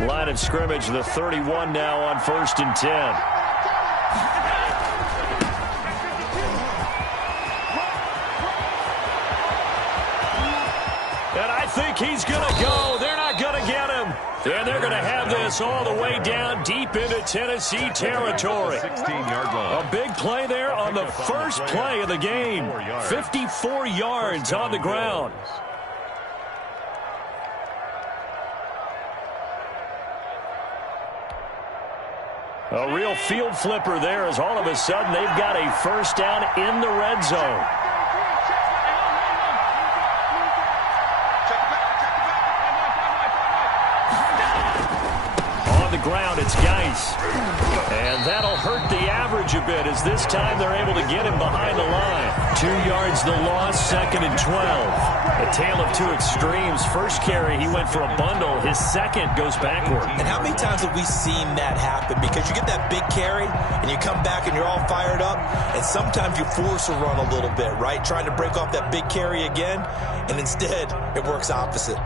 Line of scrimmage, the 31 now on 1st and 10. And I think he's going to go. They're not going to get him. And they're going to have this all the way down deep into Tennessee territory. 16-yard line. A big play there on the first play of the game. 54 yards on the ground. A real field flipper there as all of a sudden they've got a first down in the red zone. On the ground, it's Geis. And that'll hurt the average a bit as this time they're able to get him behind the line. 2 yards the loss, 2nd and 12. A tale of two extremes. First carry, he went for a bundle. His second goes backward. And how many times have we seen that happen? Because you get that big carry, and you come back and you're all fired up, and sometimes you force a run a little bit, right? Trying to break off that big carry again, and instead it works opposite.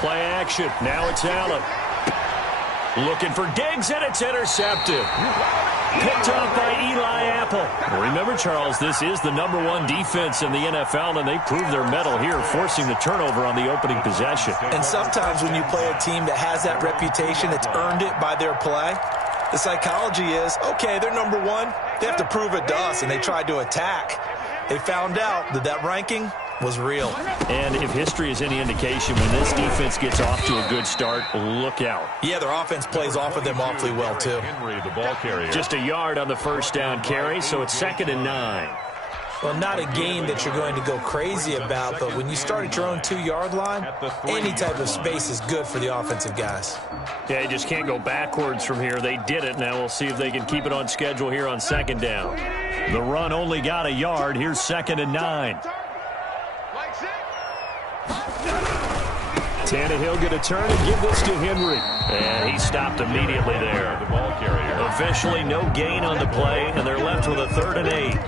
Play action. Now it's Allen. Looking for Diggs, and it's intercepted. Picked up by Eli Apple. Remember, Charles, this is the #1 defense in the NFL, and they proved their mettle here, forcing the turnover on the opening possession. And sometimes when you play a team that has that reputation, that's earned it by their play, the psychology is, okay, they're #1. They have to prove it to us, and they tried to attack. They found out that that ranking was real. And if history is any indication, when this defense gets off to a good start, look out. Yeah, their offense plays off of them awfully well, too. Henry, the ball carrier. Just a yard on the first down carry, so it's 2nd and 9. Well, not a game that you're going to go crazy about, but when you start at your own 2-yard line, any type of space is good for the offensive guys. Yeah, you just can't go backwards from here. They did it. Now we'll see if they can keep it on schedule here on 2nd down. The run only got a yard. Here's 2nd and 9. Tannehill going to turn and give this to Henry. And he stopped immediately there. The ball carrier. Officially no gain on the play, and they're left with a 3rd and 8.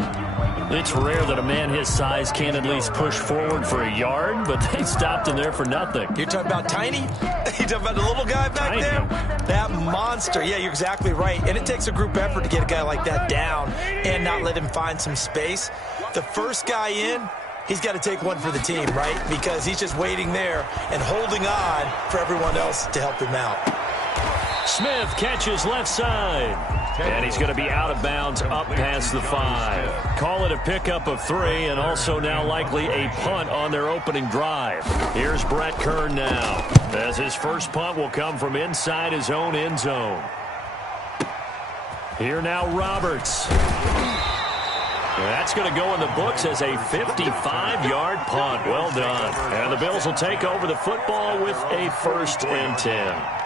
It's rare that a man his size can at least push forward for a yard, but they stopped him there for nothing. You're talking about Tiny? You're talking about the little guy back there? That monster. Yeah, you're exactly right. And it takes a group effort to get a guy like that down and not let him find some space. The first guy in, he's got to take one for the team, right? Because he's just waiting there and holding on for everyone else to help him out. Smith catches left side. And he's going to be out of bounds up past the 5. Call it a pickup of 3, and also now likely a punt on their opening drive. Here's Brett Kern now, as his first punt will come from inside his own end zone. Here now Roberts. That's going to go in the books as a 55-yard punt. Well done. And the Bills will take over the football with a 1st and 10.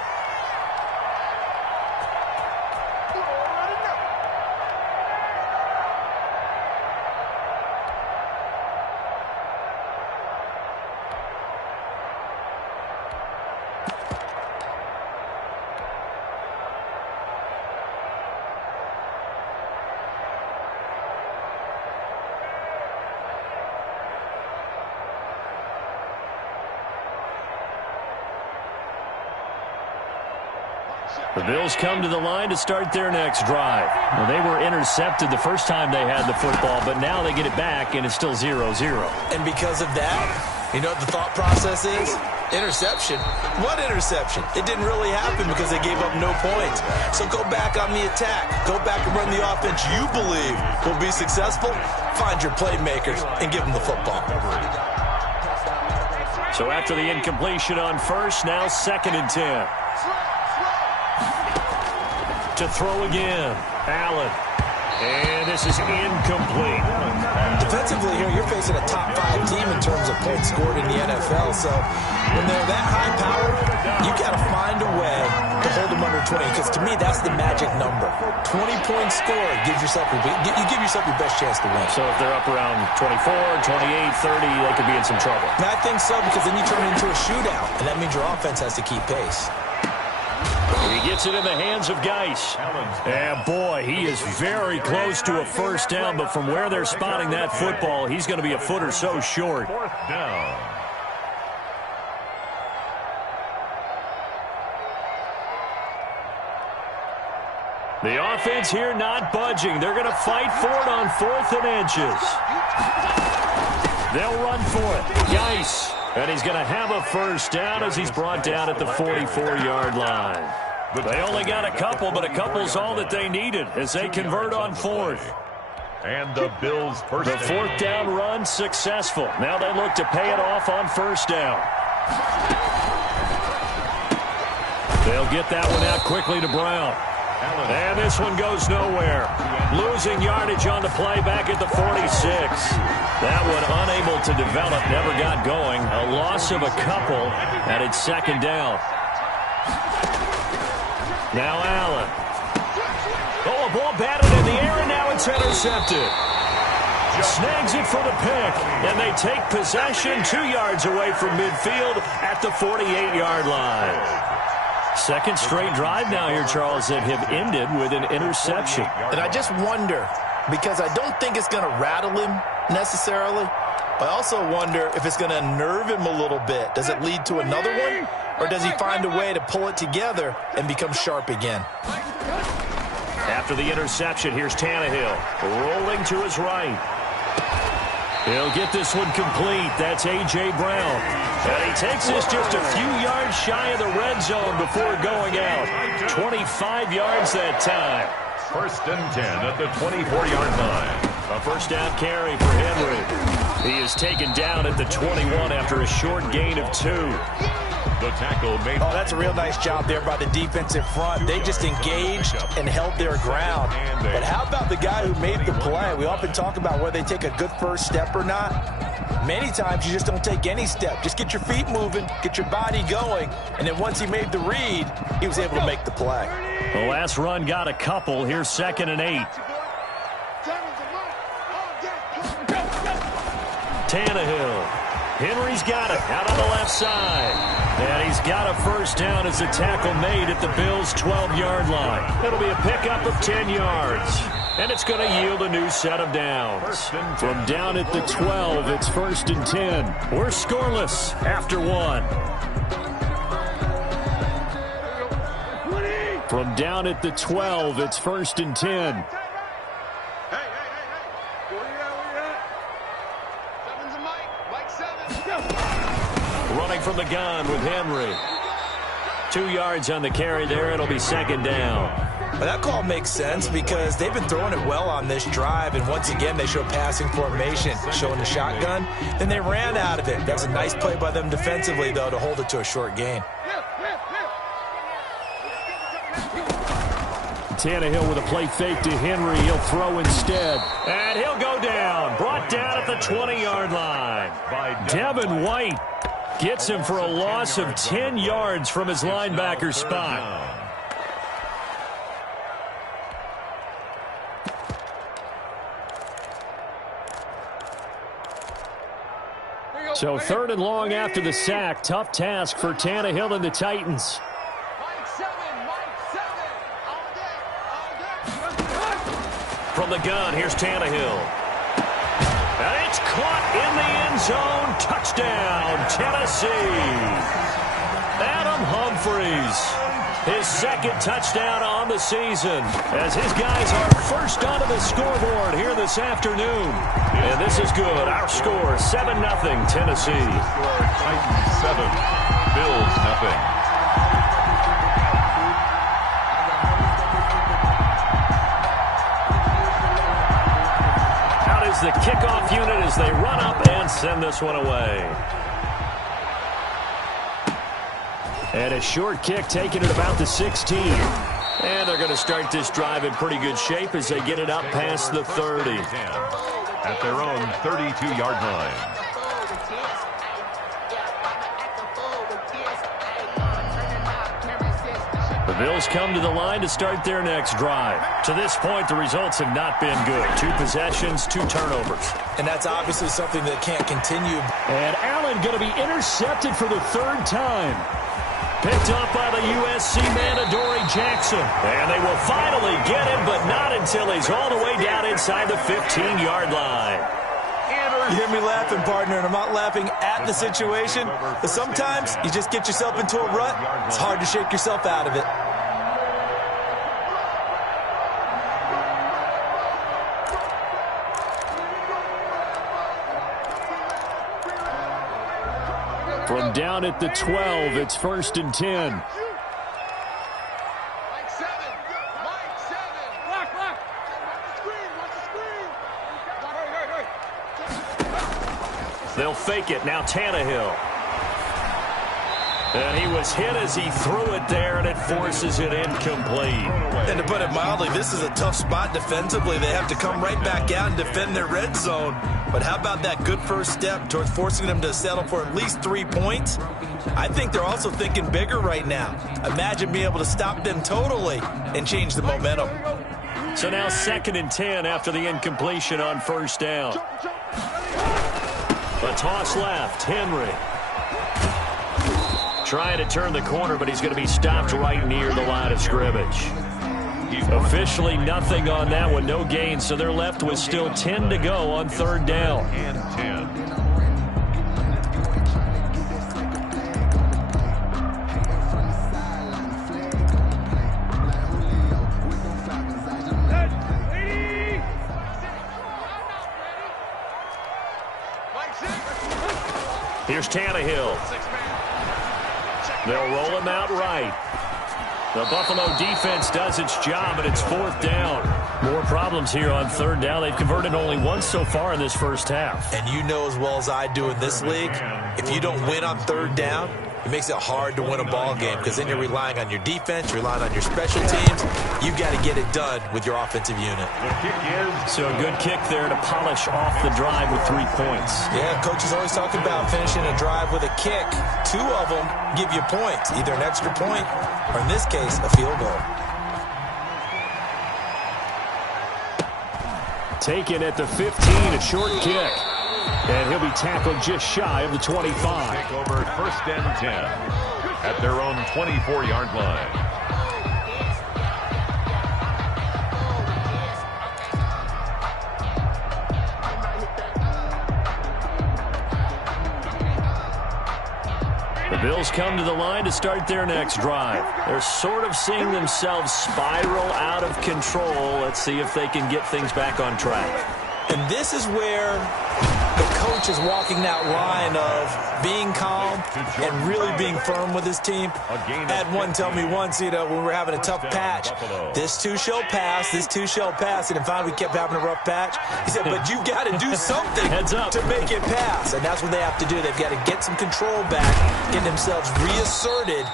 The Bills come to the line to start their next drive. Well, they were intercepted the first time they had the football, but now they get it back, and it's still 0-0. And because of that, you know what the thought process is? Interception. What interception? It didn't really happen because they gave up no points. So go back on the attack. Go back and run the offense you believe will be successful. Find your playmakers and give them the football. So after the incompletion on first, now 2nd and 10. To throw again, Allen. And this is incomplete. Defensively here, you're facing a top 5 team in terms of points scored in the NFL. So when they're that high powered, you got to find a way to hold them under 20. Because to me, that's the magic number. 20 points scored gives yourself you give yourself your best chance to win. So if they're up around 24, 28, 30, they could be in some trouble. And I think so, because then you turn it into a shootout, and that means your offense has to keep pace. He gets it in the hands of Geis. And boy, he is very close to a first down, but from where they're spotting that football, he's going to be a foot or so short. Fourth down. The offense here not budging. They're going to fight for it on 4th and inches. They'll run for it. Geis. And he's going to have a first down as he's brought down at the 44-yard line. They only got a couple, but a couple's all that they needed as they convert on 4th. And the Bills' first The 4th down run successful. Now they look to pay it off on 1st down. They'll get that one out quickly to Brown. And this one goes nowhere. Losing yardage on the play back at the 46. That one unable to develop, never got going. A loss of a couple, and it's 2nd down. Now Allen. Oh, a ball batted in the air, and now it's intercepted. Snags it for the pick, and they take possession 2 yards away from midfield at the 48-yard line. Second straight drive now here, Charles, that have ended with an interception. And I just wonder, because I don't think it's going to rattle him necessarily, but I also wonder if it's going to unnerve him a little bit. Does it lead to another one, or does he find a way to pull it together and become sharp again? After the interception, here's Tannehill rolling to his right. He'll get this one complete. That's A.J. Brown. And he takes this just a few yards shy of the red zone before going out. 25 yards that time. 1st and 10 at the 24-yard line. A first down carry for Henry. He is taken down at the 21 after a short gain of 2. The tackle made. Oh, that's a real nice job there by the defensive front. They just engaged and held their ground. But how about the guy who made the play? We often talk about whether they take a good first step or not. Many times you just don't take any step. Just get your feet moving, get your body going, and then once he made the read, he was able to make the play. The last run got a couple. Here's 2nd and 8. Tannehill. Henry's got it out on the left side. And he's got a first down as the tackle made at the Bills' 12-yard line. It'll be a pickup of 10 yards. And it's going to yield a new set of downs. From down at the 12, it's 1st and 10. We're scoreless after 1. From down at the 12, it's 1st and 10. Running from the gun with Henry. 2 yards on the carry there. It'll be 2nd down. Well, that call makes sense because they've been throwing it well on this drive, and once again they show passing formation, showing the shotgun. Then they ran out of it. That's a nice play by them defensively, though, to hold it to a short gain. Tannehill with a play fake to Henry. He'll throw instead. And he'll go down. Brought down at the 20-yard line. Devin White gets him for a loss of 10 yards from his linebacker spot. So 3rd and long after the sack. Tough task for Tannehill and the Titans. From the gun, here's Tannehill. And it's caught in the end zone. Touchdown, Tennessee. Adam Humphries, his 2nd touchdown on the season, as his guys are first onto the scoreboard here this afternoon. And this is good. Our score, 7-0, Tennessee. Titans 7, Bills 0. The kickoff unit as they run up and send this one away. And a short kick taken at about the 16. And they're going to start this drive in pretty good shape as they get it up past the 30. At their own 32-yard line. The Bills come to the line to start their next drive. To this point, the results have not been good. 2 possessions, 2 turnovers. And that's obviously something that can't continue. And Allen going to be intercepted for the 3rd time. Picked up by the USC man, Adoree Jackson. And they will finally get him, but not until he's all the way down inside the 15-yard line. You hear me laughing, partner, and I'm not laughing at the situation, but sometimes you just get yourself into a rut. It's hard to shake yourself out of it. From down at the 12, it's 1st and 10. Mike 7. Lock. Watch the screen. Hurry. They'll fake it. Now Tannehill. And he was hit as he threw it there, and it forces it incomplete. And to put it mildly, this is a tough spot defensively. They have to come right back out and defend their red zone. But how about that good first step towards forcing them to settle for at least 3 points? I think they're also thinking bigger right now. Imagine being able to stop them totally and change the momentum. So now 2nd and 10 after the incompletion on 1st down. A toss left. Henry. Trying to turn the corner, but he's going to be stopped right near the line of scrimmage. Officially nothing on that one, no gain, so they're left with still 10 to go on 3rd down. And 10. Here's Tannehill. They'll roll him out right. The Buffalo defense does its job, and it's 4th down. More problems here on 3rd down. They've converted only once so far in this first half. And you know as well as I do in this league, if you don't win on 3rd down, it makes it hard to win a ball game because then you're relying on your defense, you're relying on your special teams. You've got to get it done with your offensive unit. The kick is... So a good kick there to polish off the drive with 3 points. Yeah, coach is always talking about finishing a drive with a kick. 2 of them give you points, either an extra point or, in this case, a field goal. Taken at the 15, a short kick. And he'll be tackled just shy of the 25. Take over 1st and 10 at their own 24-yard line. The Bills come to the line to start their next drive. They're sort of seeing themselves spiral out of control. Let's see if they can get things back on track. And this is where the coach is walking that line of being calm and really being firm with his team. Had one tell me once, when we were having a tough patch, this too shall pass, this too shall pass. And finally we kept having a rough patch. He said, but you've got to do something to make it pass. And that's what they have to do. They've got to get some control back, get themselves reasserted,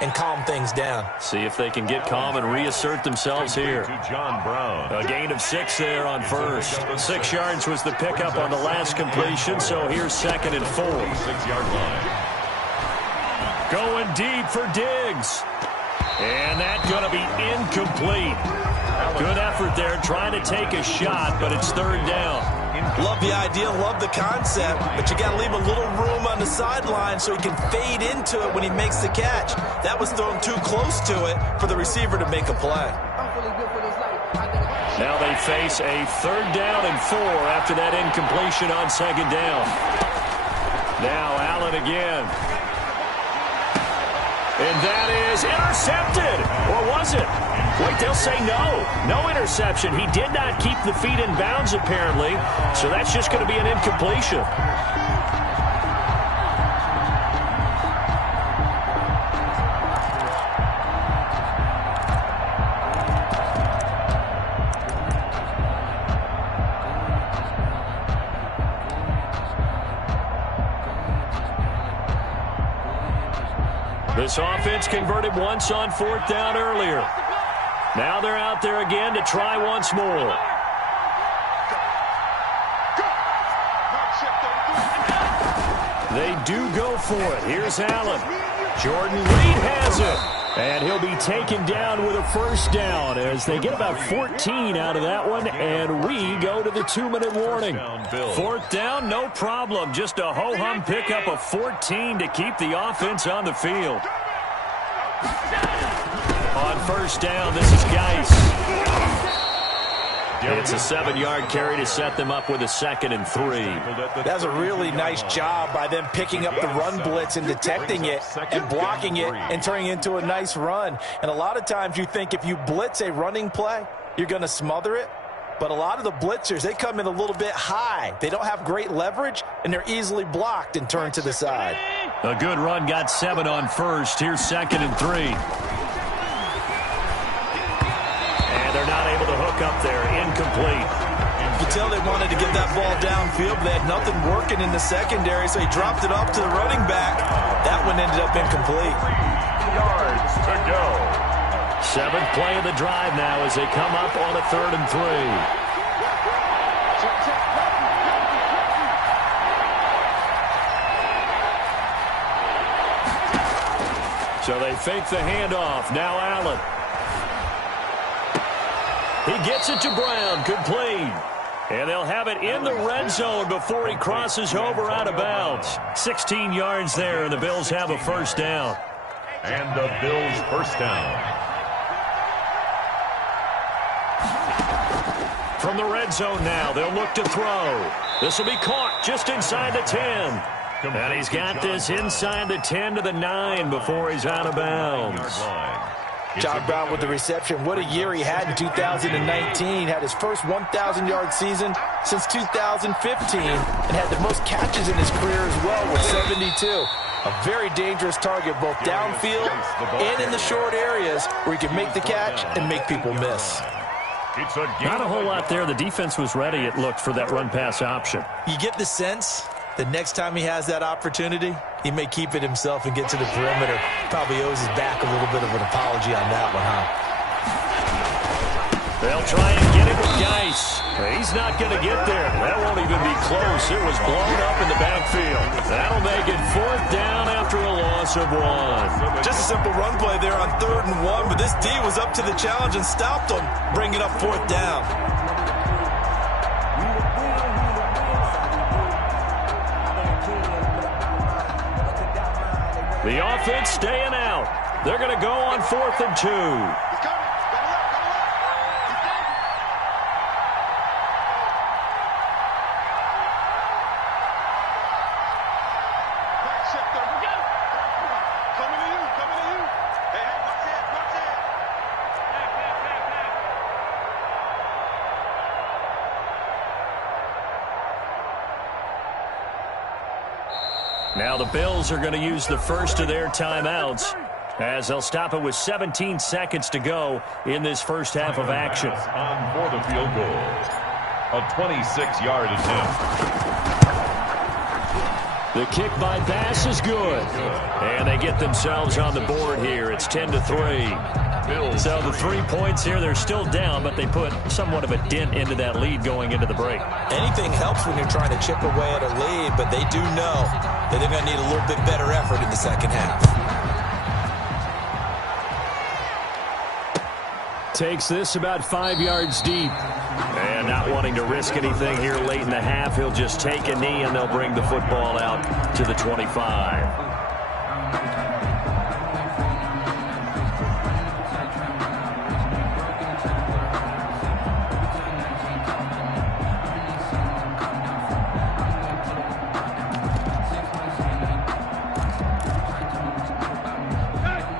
and calm things down. See if they can get calm and reassert themselves here. To John Brown. A gain of 6 there on 1st. 6 yards was the pickup on the last completion, so here's 2nd and 4. 6-yard line. Going deep for Diggs. And that's going to be incomplete. Good effort there, trying to take a shot, but it's 3rd down. Love the idea, love the concept, but you got to leave a little room on the sideline so he can fade into it when he makes the catch. That was thrown too close to it for the receiver to make a play. Now they face a 3rd down and 4 after that incompletion on 2nd down. Now Allen again. And that is intercepted. Or was it? Wait, they'll say no. No interception. He did not keep the feet in bounds, apparently. So that's just going to be an incompletion. This offense converted once on 4th down earlier. Now they're out there again to try once more. They do go for it. Here's Allen. Jordan Reed has it. And he'll be taken down with a 1st down as they get about 14 out of that one, and we go to the 2-minute warning. 4th down, no problem. Just a ho-hum pickup of 14 to keep the offense on the field. On first down, this is Geis. It's a 7-yard carry to set them up with a 2nd and 3. That's a really nice job by them picking up the run blitz and detecting it and blocking it and turning it into a nice run. And a lot of times you think if you blitz a running play, you're going to smother it. But a lot of the blitzers, they come in a little bit high. They don't have great leverage, and they're easily blocked and turned to the side. A good run got 7 on first. Here's 2nd and 3. They're not able to hook up there. Incomplete. You can tell they wanted to get that ball downfield, but they had nothing working in the secondary, so he dropped it up to the running back. That one ended up incomplete. 3 yards to go. 7th play of the drive now as they come up on a 3rd and 3. So they fake the handoff. Now Allen. He gets it to Brown, complete. And they'll have it in the red zone before he crosses over out of bounds. 16 yards there, and the Bills have a first down. And the Bills first down. From the red zone now, they'll look to throw. This will be caught just inside the 10. And he's got this inside the 10 to the 9 before he's out of bounds. John Brown with the reception. What a year he had in 2019. Had his first 1,000-yard season since 2015 and had the most catches in his career as well with 72. A very dangerous target both downfield and in the short areas where he can make the catch and make people miss. Not a whole lot there. The defense was ready, it looked, for that run-pass option. You get the sense the next time he has that opportunity, he may keep it himself and get to the perimeter. Probably owes his back a little bit of an apology on that one, huh? They'll try and get it with Geis. He's not going to get there. That won't even be close. It was blown up in the backfield. That'll make it 4th down after a loss of 1. Just a simple run play there on 3rd and 1, but this D was up to the challenge and stopped him, bringing up 4th down. The offense staying out. They're going to go on 4th and 2. Now the Bills are going to use the first of their timeouts as they'll stop it with 17 seconds to go in this first half of action. On for the field goal. A 26-yard attempt. The kick by Bass is good. And they get themselves on the board here. It's 10-3. So the 3 points here, they're still down, but they put somewhat of a dent into that lead going into the break. Anything helps when you're trying to chip away at a lead, but they do know that they're going to need a little bit better effort in the second half. Takes this about 5 yards deep. And not wanting to risk anything here late in the half, he'll just take a knee and they'll bring the football out to the 25.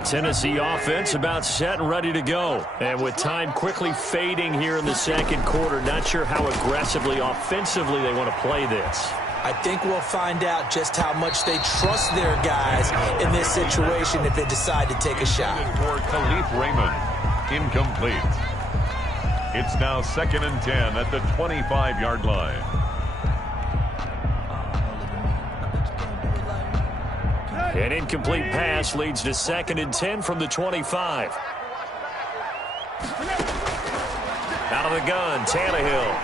Tennessee offense about set and ready to go. And with time quickly fading here in the second quarter, not sure how aggressively, offensively they want to play this. I think we'll find out just how much they trust their guys in this situation if they decide to take a shot. For Khalif Raymond, incomplete. It's now 2nd and 10 at the 25-yard line. An incomplete pass leads to 2nd and 10 from the 25. Out of the gun, Tannehill.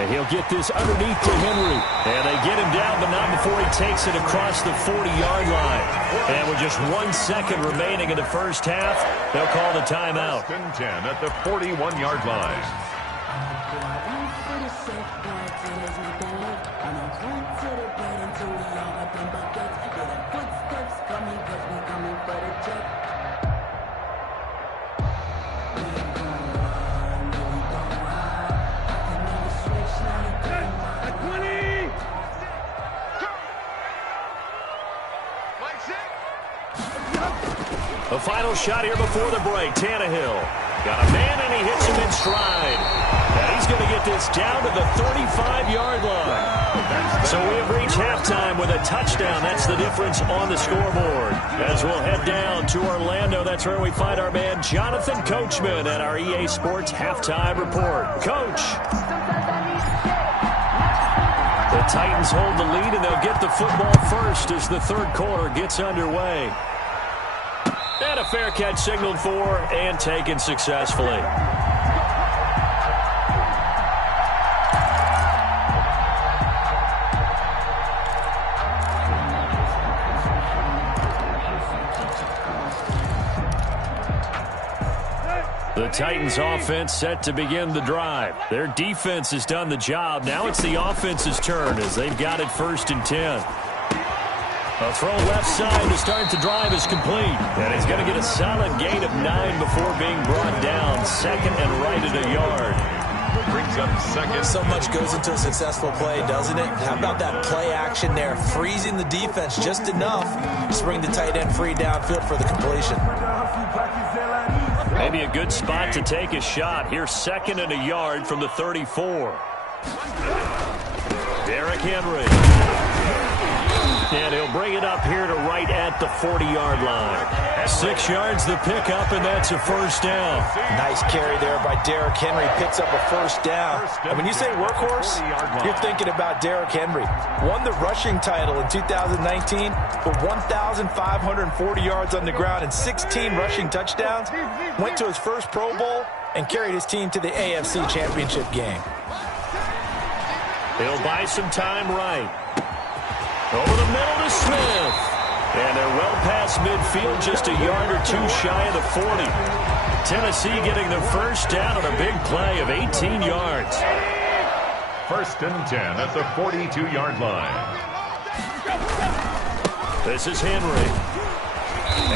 And he'll get this underneath to Henry. And they get him down, but not before he takes it across the 40-yard line. And with just 1 second remaining in the first half, they'll call the timeout. 1st and 10 at the 41-yard line. A final shot here before the break. Tannehill got a man, and he hits him in stride. And he's going to get this down to the 35-yard line. So we have reached halftime with a touchdown. That's the difference on the scoreboard. As we'll head down to Orlando, that's where we find our man Jonathan Coachman at our EA Sports Halftime Report. Coach. The Titans hold the lead, and they'll get the football first as the third quarter gets underway. And a fair catch signaled for and taken successfully. The Titans offense set to begin the drive. Their defense has done the job. Now it's the offense's turn as they've got it 1st and 10. A throw left side to start the drive is complete. And he's going to get a solid gain of 9 before being brought down. Second and right at a yard. Brings up second. So much goes into a successful play, doesn't it? How about that play action there? Freezing the defense just enough to bring the tight end free downfield for the completion. Maybe a good spot to take a shot. Here's 2nd and a yard from the 34. Derrick Henry. And he'll bring it up here to right at the 40-yard line. 6 yards the pickup, and that's a first down. Nice carry there by Derrick Henry. Picks up a first down. And when you say workhorse, you're thinking about Derrick Henry. Won the rushing title in 2019 with 1,540 yards on the ground and 16 rushing touchdowns. Went to his first Pro Bowl and carried his team to the AFC Championship game. He'll buy some time right. Over the middle to Smith. And they're well past midfield, just a yard or 2 shy of the 40. Tennessee getting the first down on a big play of 18 yards. 1st and 10 at the 42-yard line. This is Henry.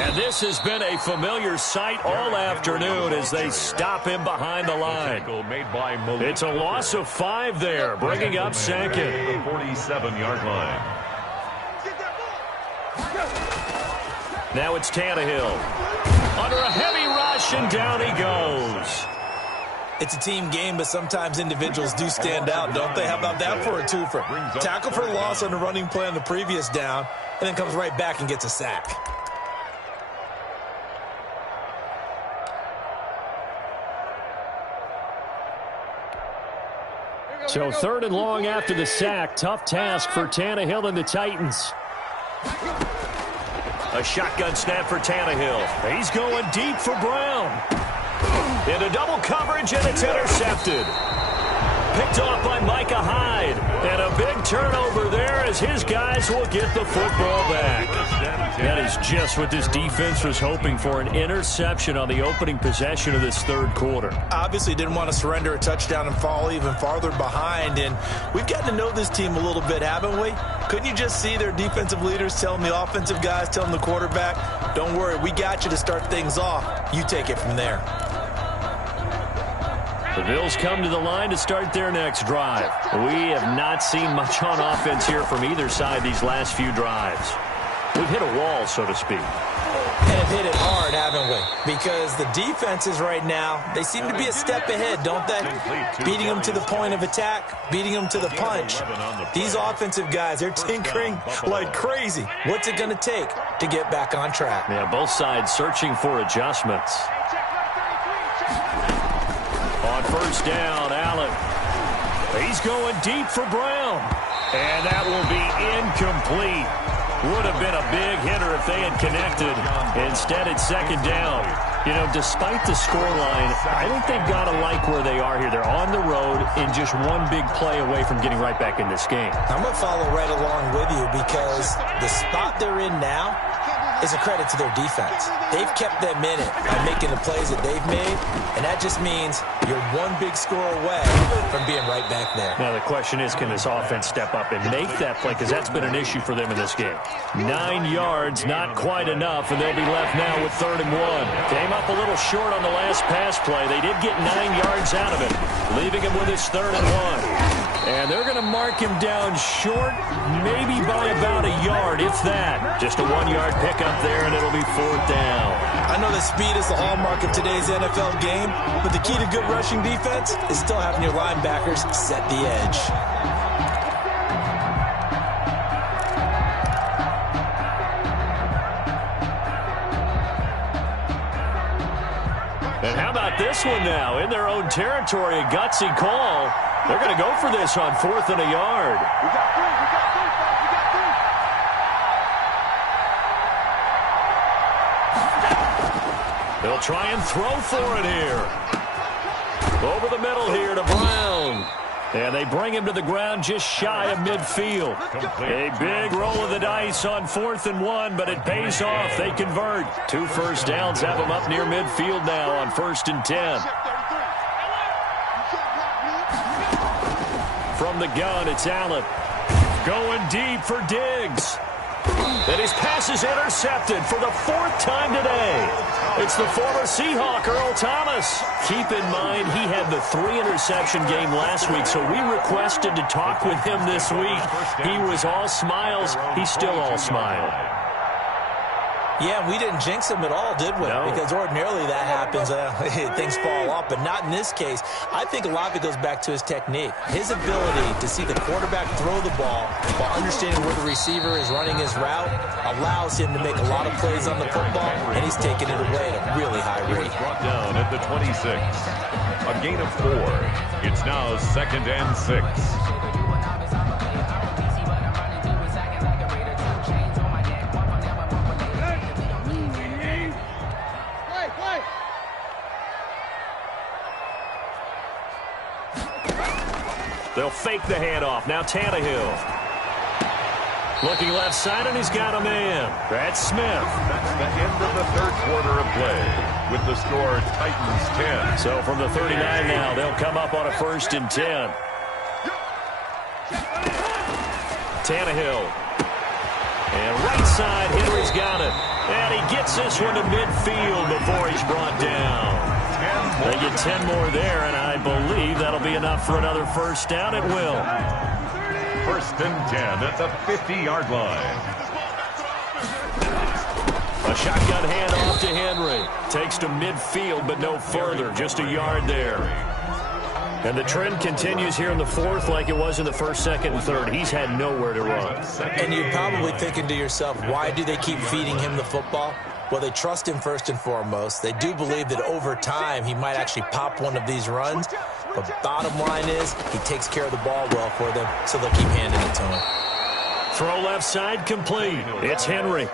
And this has been a familiar sight all afternoon as they stop him behind the line. It's a loss of 5 there, bringing up 2nd. The 47-yard line. Now it's Tannehill. Under a heavy rush, and down he goes. It's a team game, but sometimes individuals do stand out, don't they? How about that for a twofer? Tackle for loss on the running play on the previous down, and then comes right back and gets a sack. So 3rd and long after the sack. Tough task for Tannehill and the Titans. A shotgun snap for Tannehill. He's going deep for Brown. Into double coverage, and it's intercepted. Picked off by Micah Hyde. And a big turnover there as his guys will get the football back. That is just what this defense was hoping for, an interception on the opening possession of this third quarter. Obviously didn't want to surrender a touchdown and fall even farther behind. And we've gotten to know this team a little bit, haven't we? Couldn't you just see their defensive leaders telling the offensive guys, telling the quarterback, don't worry, we got you to start things off. You take it from there. The Bills come to the line to start their next drive. We have not seen much on offense here from either side these last few drives. We've hit a wall, so to speak. And have hit it hard, haven't we? Because the defenses right now, they seem to be a step ahead, don't they? Beating them to the point of attack, beating them to the punch. These offensive guys, they're tinkering like crazy. What's it going to take to get back on track? Yeah, both sides searching for adjustments. On first down, Allen. He's going deep for Brown. And that will be incomplete. Would have been a big hitter if they had connected. Instead, it's 2nd down. You know, despite the scoreline, I think they've got to like where they are here. They're on the road and just one big play away from getting right back in this game. I'm going to follow right along with you because the spot they're in now is a credit to their defense. They've kept them in it by making the plays that they've made, and that just means you're one big score away from being right back there. Now the question is, can this offense step up and make that play? Because that's been an issue for them in this game. 9 yards, not quite enough, and they'll be left now with 3rd and 1. Came up a little short on the last pass play. They did get 9 yards out of it, leaving him with his 3rd and 1. And they're going to mark him down short, maybe by about a yard, if that. Just a 1-yard pickup there, and it'll be 4th down. I know that speed is the hallmark of today's NFL game, but the key to good rushing defense is still having your linebackers set the edge. And how about this one now? In their own territory, a gutsy call. They're going to go for this on 4th and a yard. We got 3. They'll try and throw for it here. Over the middle here to Brown. And they bring him to the ground just shy of midfield. A big roll of the dice on 4th and 1, but it pays off. They convert. 2 first downs have them up near midfield now on 1st and 10. From the gun, it's Allen. Going deep for Diggs. And his pass is intercepted for the 4th time today. It's the former Seahawk, Earl Thomas. Keep in mind, he had the 3-interception game last week, so we requested to talk with him this week. He was all smiles. He's still all smile. Yeah, we didn't jinx him at all, did we? No. Because ordinarily that happens, things fall off, but not in this case. I think a lot of it goes back to his technique. His ability to see the quarterback throw the ball while understanding where the receiver is running his route allows him to make a lot of plays on the football, and he's taking it away at a really high rate. Brought down at the 26. A gain of 4. It's now 2nd and 6. They'll fake the handoff. Now Tannehill. Looking left side, and he's got a man. That's Smith. That's the end of the 3rd quarter of play, with the score Titans 10. So from the 39 now, they'll come up on a 1st and 10. Tannehill. And right side, Henry's got it. And he gets this one to midfield before he's brought down. They get 10 more there, and I believe that'll be enough for another 1st down. It will. 1st and 10 at the 50-yard line. A shotgun handoff to Henry. Takes to midfield, but no further. Just a yard there. And the trend continues here in the 4th like it was in the 1st, 2nd, and 3rd. He's had nowhere to run. And you're probably thinking to yourself, why do they keep feeding him the football? Well, they trust him first and foremost. They do believe that over time he might actually pop one of these runs. But bottom line is he takes care of the ball well for them, so they'll keep handing it to him. Throw left side complete. It's Henry.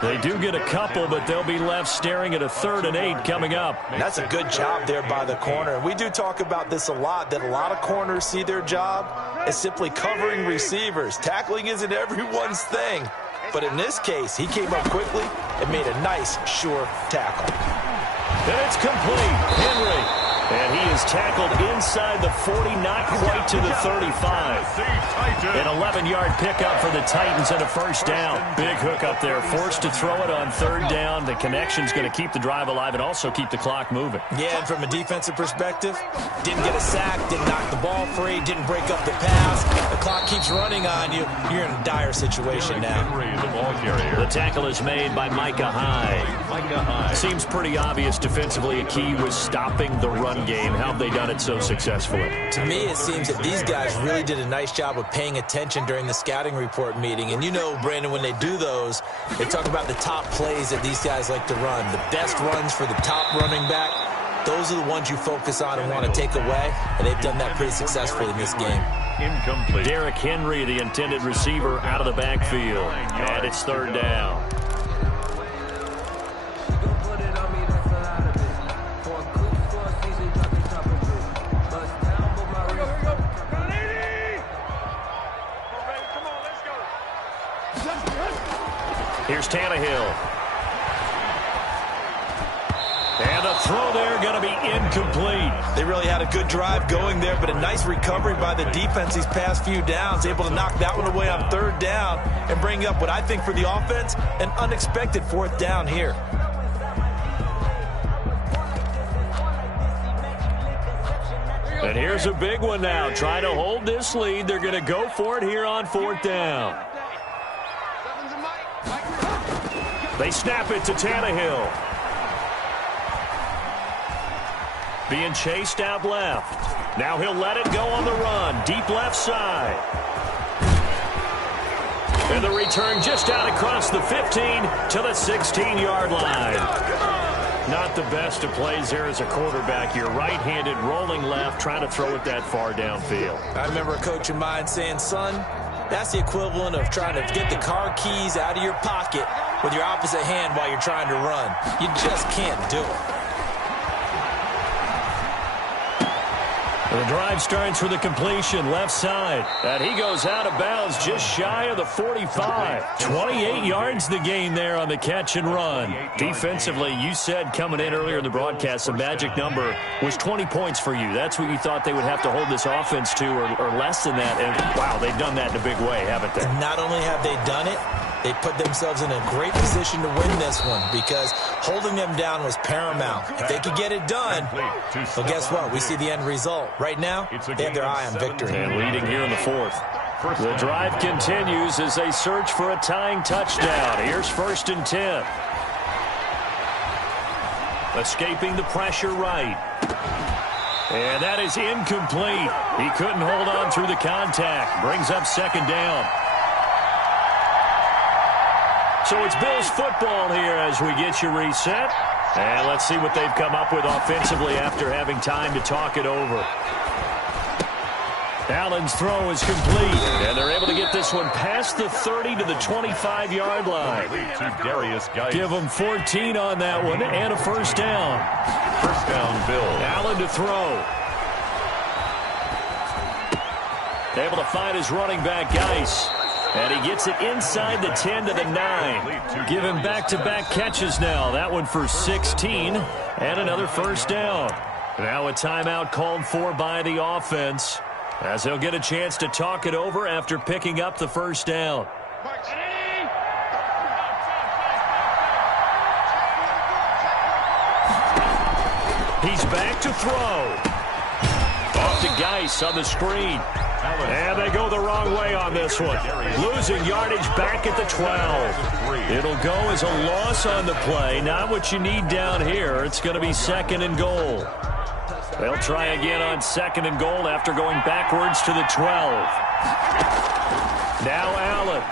They do get a couple, but they'll be left staring at a 3rd and 8 coming up. That's a good job there by the corner. We do talk about this a lot, that a lot of corners see their job as simply covering receivers. Tackling isn't everyone's thing. But in this case, he came up quickly and made a nice, sure tackle. And it's complete. Henry. And he is tackled inside the 40, not quite to the 35. An 11-yard pickup for the Titans and a 1st down. Big hook up there, forced to throw it on 3rd down. The connection's going to keep the drive alive and also keep the clock moving. Yeah, and from a defensive perspective, didn't get a sack, didn't knock the ball free, didn't break up the pass. The clock keeps running on you. You're in a dire situation now. The tackle is made by Micah Hyde. Seems pretty obvious defensively a key was stopping the run game. How have they done it so successfully? To me, it seems that these guys really did a nice job of paying attention during the scouting report meeting. And you know, Brandon, when they do those, they talk about the top plays that these guys like to run. The best runs for the top running back. Those are the ones you focus on and want to take away. And they've done that pretty successfully in this game. Incomplete. Derrick Henry, the intended receiver, out of the backfield. And it's 3rd down. Here's Tannehill. And a throw there going to be incomplete. They really had a good drive going there, but a nice recovery by the defense these past few downs, able to knock that one away on 3rd down and bring up what I think for the offense, an unexpected 4th down here. And here's a big one now. Trying to hold this lead. They're going to go for it here on 4th down. They snap it to Tannehill. Being chased out left. Now he'll let it go on the run. Deep left side. And the return just out across the 15 to the 16-yard line. Not the best of plays there as a quarterback. You're right-handed, rolling left, trying to throw it that far downfield. I remember a coach of mine saying, son, that's the equivalent of trying to get the car keys out of your pocket with your opposite hand while you're trying to run. You just can't do it. The drive starts with a completion left side. And he goes out of bounds just shy of the 45. 28 yards the gain there on the catch and run. Defensively, you said coming in earlier in the broadcast, the magic number was 20 points for you. That's what you thought they would have to hold this offense to or less than that. And, wow, they've done that in a big way, haven't they? And not only have they done it, they put themselves in a great position to win this one because holding them down was paramount. If they could get it done, well, guess what? We see the end result. Right now, they have their eye on victory. And leading here in the 4th. The drive continues as they search for a tying touchdown. Here's 1st and 10. Escaping the pressure right. And that is incomplete. He couldn't hold on through the contact. Brings up 2nd down. So it's Bills football here as we get you reset. And let's see what they've come up with offensively after having time to talk it over. Allen's throw is complete. And they're able to get this one past the 30 to the 25-yard line. Give them 14 on that one and a 1st down. 1st down, Bills. Allen to throw. Able to find his running back, Geis. And he gets it inside the 10 to the 9. Give him back-to-back catches now. That one for 16 and another 1st down. Now a timeout called for by the offense as they'll get a chance to talk it over after picking up the 1st down. He's back to throw. Off to Geis on the screen. And they go the wrong way on this one. Losing yardage back at the 12. It'll go as a loss on the play. Not what you need down here. It's going to be 2nd and goal. They'll try again on 2nd and goal after going backwards to the 12. Now Allen.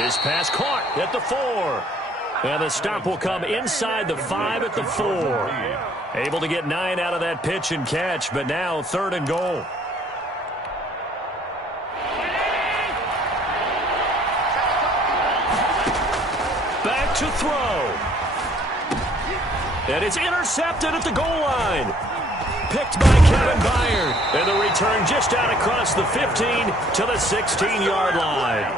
His pass caught at the 4. And the stop will come inside the 5 at the 4. Able to get 9 out of that pitch and catch, but now 3rd and goal. To throw. And it's intercepted at the goal line. Picked by Kevin Byard. And the return just out across the 15 to the 16-yard line.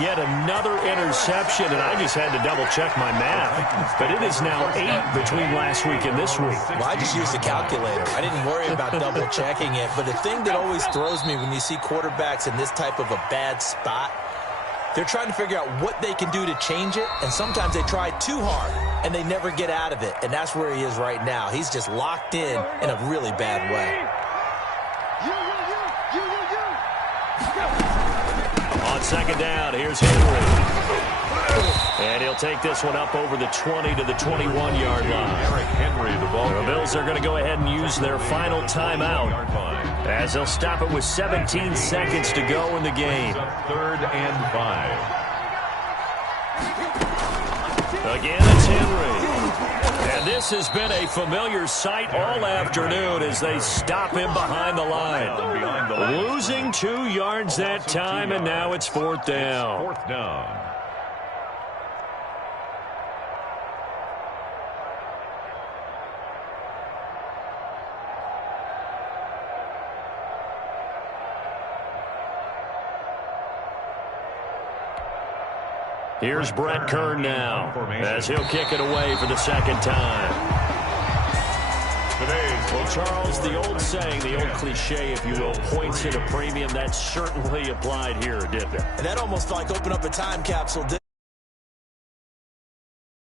Yet another interception, and I just had to double-check my math. But it is now 8 between last week and this week. Well, I just used a calculator. I didn't worry about double-checking it. But the thing that always throws me when you see quarterbacks in this type of a bad spot, they're trying to figure out what they can do to change it, and sometimes they try too hard, and they never get out of it, and that's where he is right now. He's just locked in a really bad way. On 2nd down, here's Henry. And he'll take this one up over the 20 to the 21-yard line. The Bills are going to go ahead and use their final timeout as they'll stop it with 17 seconds to go in the game. 3rd and 5. Again, it's Henry. And this has been a familiar sight all afternoon as they stop him behind the line. Losing 2 yards that time, and now it's 4th down. 4th down. Here's Brett Kern now as he'll kick it away for the 2nd time. Well, Charles, the old saying, the old cliche, if you will, points at a premium, that certainly applied here, didn't it? And that almost like opened up a time capsule, didn't it?